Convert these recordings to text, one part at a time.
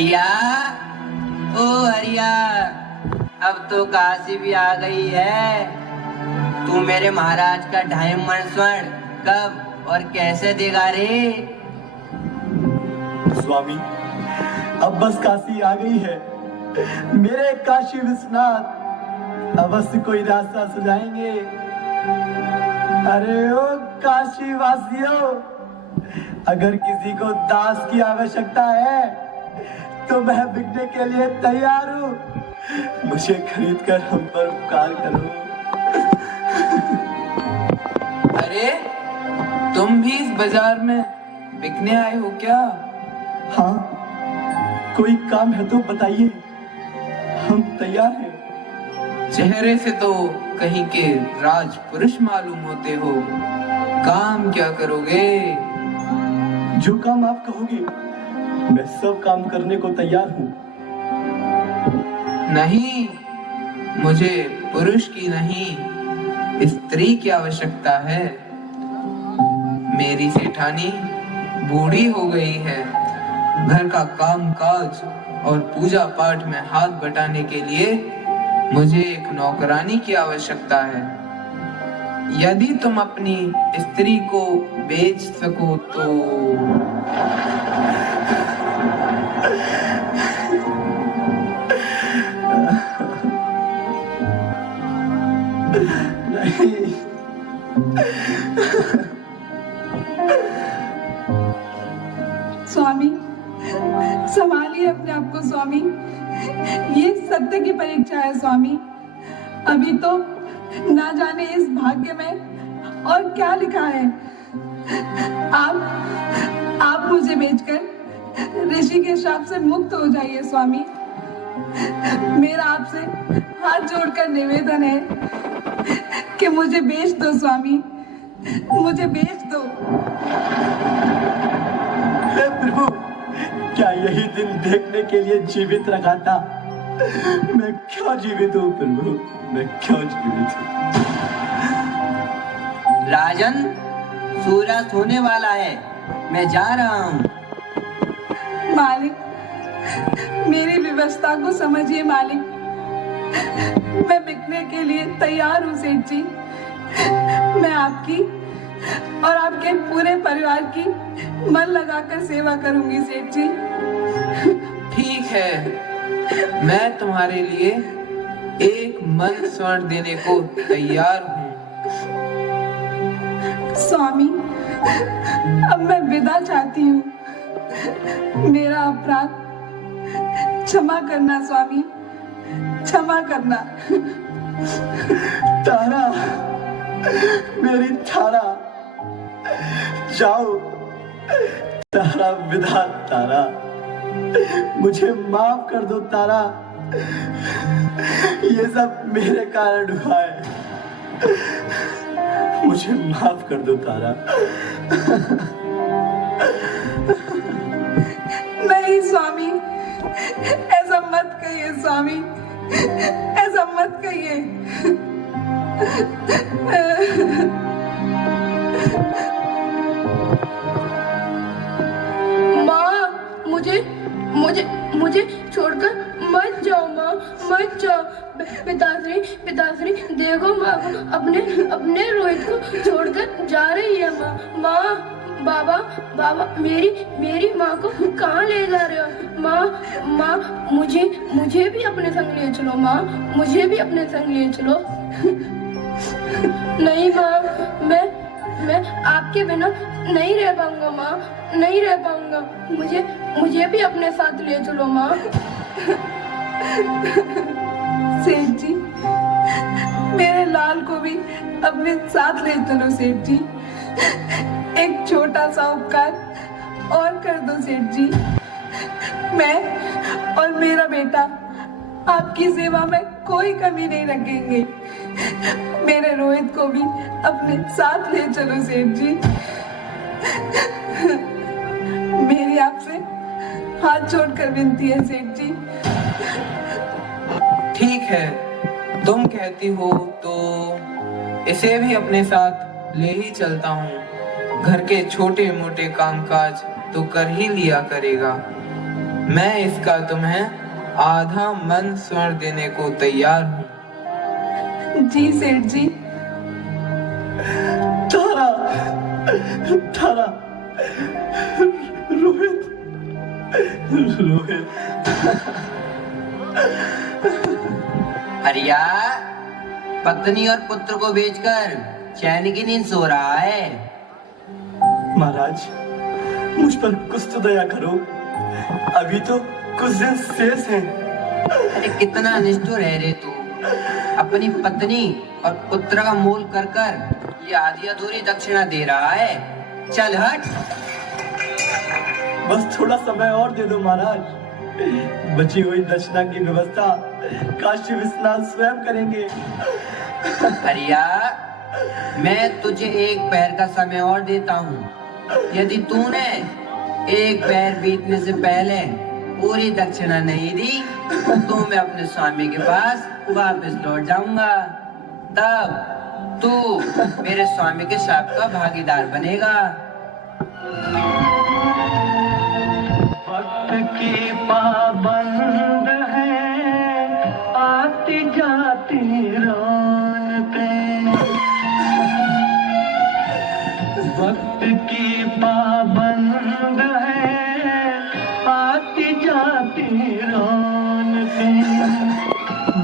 हरिया, ओ हरिया, अब तो काशी भी आ गई है। तू मेरे महाराज का 2.5 मन स्वर्ण कब और कैसे देगा रे? स्वामी, अब बस काशी आ गई है। मेरे काशी विश्वनाथ अवश्य कोई रास्ता सुझाएंगे। अरे ओ काशी वासियों, अगर किसी को दास की आवश्यकता है तो मैं बिकने के लिए तैयार हूँ। मुझे खरीद कर हम पर उपकार करो। अरे तुम भी इस बाजार में बिकने आए हो क्या? हाँ, कोई काम है तो बताइए, हम तैयार हैं। चेहरे से तो कहीं के राज पुरुष मालूम होते हो, काम क्या करोगे? जो काम आप कहोगे मैं सब काम करने को तैयार हूँ। नहीं, मुझे पुरुष की नहीं स्त्री की आवश्यकता है। मेरी सेठानी बूढ़ी हो गई है। घर का काम काज और पूजा पाठ में हाथ बटाने के लिए मुझे एक नौकरानी की आवश्यकता है। यदि तुम अपनी स्त्री को बेच सको तो। नहीं। स्वामी, संभालिए अपने आप को स्वामी। ये सत्य की परीक्षा है स्वामी। अभी तो ना जाने इस भाग्य में और क्या लिखा है। आप मुझे बेचकर ऋषि के श्राप से मुक्त हो जाइए स्वामी। मेरा आपसे हाथ जोड़कर निवेदन है कि मुझे बेच दो स्वामी, मुझे बेच दो। हे प्रभु, क्या यही दिन देखने के लिए जीवित रखा था? मैं क्यों जीवित हूँ प्रभु, मैं क्यों जीवित हूँ? राजन, सूरज होने वाला है, मैं जा रहा हूँ। मालिक, मेरी व्यवस्था को समझिए मालिक। मैं बिकने के लिए तैयार हूँ सेठ जी। मैं आपकी और आपके पूरे परिवार की मन लगाकर सेवा करूंगी सेठ जी। ठीक है, मैं तुम्हारे लिए 1 मन स्वर्ण देने को तैयार हूँ। स्वामी, अब मैं विदा चाहती हूँ। मेरा अपराध क्षमा करना स्वामी, क्षमा करना। तारा, मेरी तारा, जाओ तारा, विदा तारा, मुझे माफ कर दो तारा। ये सब मेरे कारण हुआ है, मुझे माफ कर दो तारा। नहीं स्वामी, ऐसा मत कहिए स्वामी, ऐसा मत कहिए। माँ, मुझे छोड़कर मत जाओ माँ, मत जाओ। पिताश्री देखो माँ अपने रोहित को छोड़कर जा रही है माँ। बाबा मेरी माँ को कहाँ ले जा रहे हो? माँ मुझे भी अपने संग ले चलो माँ, मुझे भी अपने संग ले चलो। नहीं माँ, मैं आपके बिना नहीं रह पाऊंगा माँ, नहीं रह पाऊंगा। मुझे भी अपने साथ ले चलो माँ। सेठ जी, मेरे लाल को भी अपने साथ ले चलो सेठ जी। एक छोटा सा उपकार और कर दो सेठ जी। मैं और मेरा बेटा आपकी सेवा में कोई कमी नहीं रखेंगे। मेरे रोहित को भी अपने साथ ले चलो सेठ जी। मेरी आपसे हाथ जोड़कर विनती है सेठ जी। ठीक है, तुम कहती हो तो इसे भी अपने साथ ले ही चलता हूँ। घर के छोटे मोटे कामकाज तो कर ही लिया करेगा। मैं इसका तुम्हें आधा मन स्वर्ण देने को तैयार हूँ। जी सेठ जी। तारा, तारा, रोहित, रोहित। हरिया पत्नी और पुत्र को बेचकर चैन की नींद सो रहा है। महाराज, मुझ पर कुछ तो दया करो, अभी तो कुछ दिन शेष हैं। अरे कितना निष्ठुर है रे तू। अपनी पत्नी और पुत्र का मोल कर कर ये आधी अधूरी दक्षिणा दे रहा है। चल हट। बस थोड़ा समय और दे दो महाराज, बची हुई दक्षिणा की व्यवस्था काशी विश्वनाथ स्वयं करेंगे। हरिया मैं तुझे एक पैर का समय और देता हूँ। यदि तूने एक पैर बीतने से पहले पूरी दक्षिणा नहीं दी तो मैं अपने स्वामी के पास वापस लौट जाऊंगा। तब तू मेरे स्वामी के शाप का भागीदार बनेगा। वक्त की पाबंद है, आती जाती रौनते। वक्त की पाबंद है, आती जाती रौनते।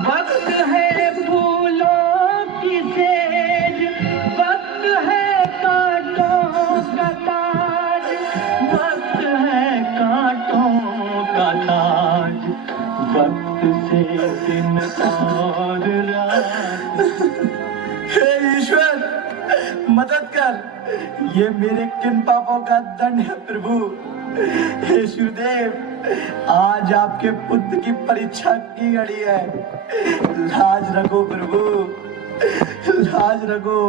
वक्त है फूलों की सेज, वक्त है कांटों का ताज, वक्त है कांटों का ताज, वक्त से दिन और रात। हे ईश्वर मदद कर, ये मेरे किन पापों का दंड है प्रभु। हे शिवदेव, आज आपके पुत्र की परीक्षा की घड़ी है, लाज रखो प्रभु, लाज रखो।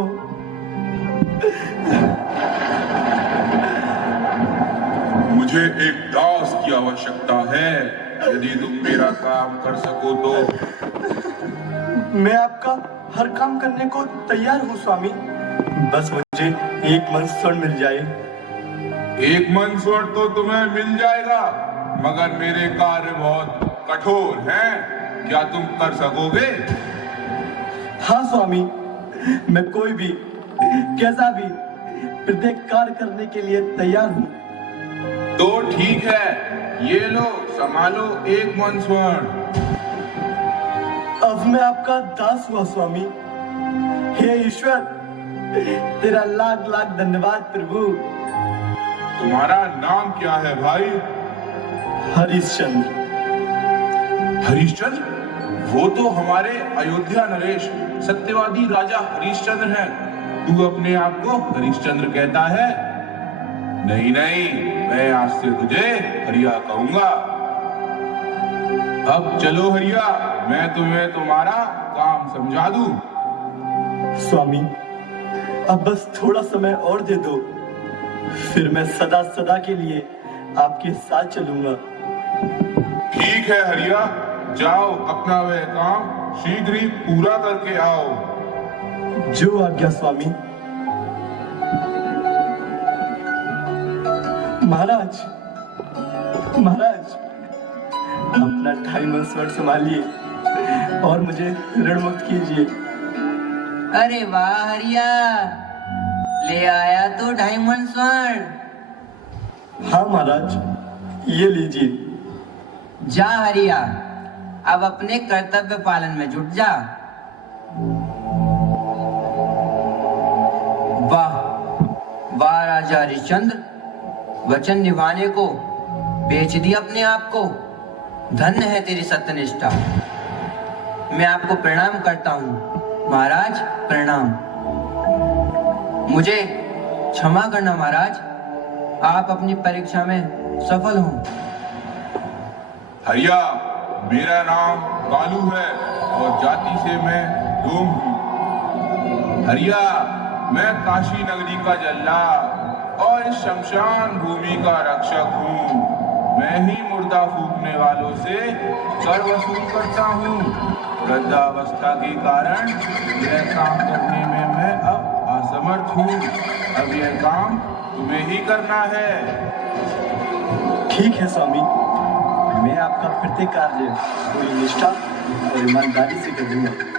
मुझे एक दास की आवश्यकता है, यदि तुम मेरा काम कर सको तो। मैं आपका हर काम करने को तैयार हूँ स्वामी, बस मुझे एक मन स्वर्ण मिल जाए। एक मन स्वर्ण तो तुम्हें मिल जाएगा, मगर मेरे कार्य बहुत कठोर हैं। क्या तुम कर सकोगे? हाँ स्वामी, मैं कोई भी कैसा भी प्रत्येक कार्य करने के लिए तैयार हूँ। तो ठीक है, ये लो संभालो एक मन स्वर्ण। अब मैं आपका दास हुआ स्वामी। हे ईश्वर, तेरा लाख लाख धन्यवाद प्रभु। तुम्हारा नाम क्या है भाई? हरिश्चंद्र। हरिश्चंद्र? वो तो हमारे अयोध्या नरेश सत्यवादी राजा हरिश्चंद्र हैं। तू अपने आप को हरिश्चंद्र कहता है? नहीं नहीं, मैं आज से तुझे हरिया कहूंगा। अब चलो हरिया, मैं तुम्हें तुम्हारा काम समझा दूं। स्वामी, अब बस थोड़ा समय और दे दो, फिर मैं सदा सदा के लिए आपके साथ चलूंगा। ठीक है हरिया, जाओ अपना वह काम शीघ्र ही पूरा करके आओ। जो आज्ञा स्वामी। महाराज, महाराज, अपना ढाई स्वर्ण संभालिए और मुझे ऋण मुक्त कीजिए। अरे वाह हरिया, ले आया तो 2.5 मन स्वर्ण। हाँ महाराज, ये लीजिए। जा हरिया, अब अपने कर्तव्य पालन में जुट जा। वाह वाह राजा हरिश्चंद्र, वचन निभाने को बेच दिया अपने आप को। धन्य है तेरी सत्यनिष्ठा। मैं आपको प्रणाम करता हूँ महाराज, प्रणाम। मुझे क्षमा करना महाराज, आप अपनी परीक्षा में सफल हों। हरिया, मेरा नाम कालू है और जाति से मैं डोम हूँ। हरिया, मैं काशी नगरी का जल्लाद और इस शमशान भूमि का रक्षक हूँ। मैं ही मुर्दा फूकने वालों से कर वसूल करता हूँ। वृद्धावस्था के कारण यह काम करने में मैं अब असमर्थ हूँ। अब यह काम तुम्हें ही करना है। ठीक है स्वामी, मैं आपका प्रत्येक कार्य पूरी निष्ठा और ईमानदारी से करूंगा।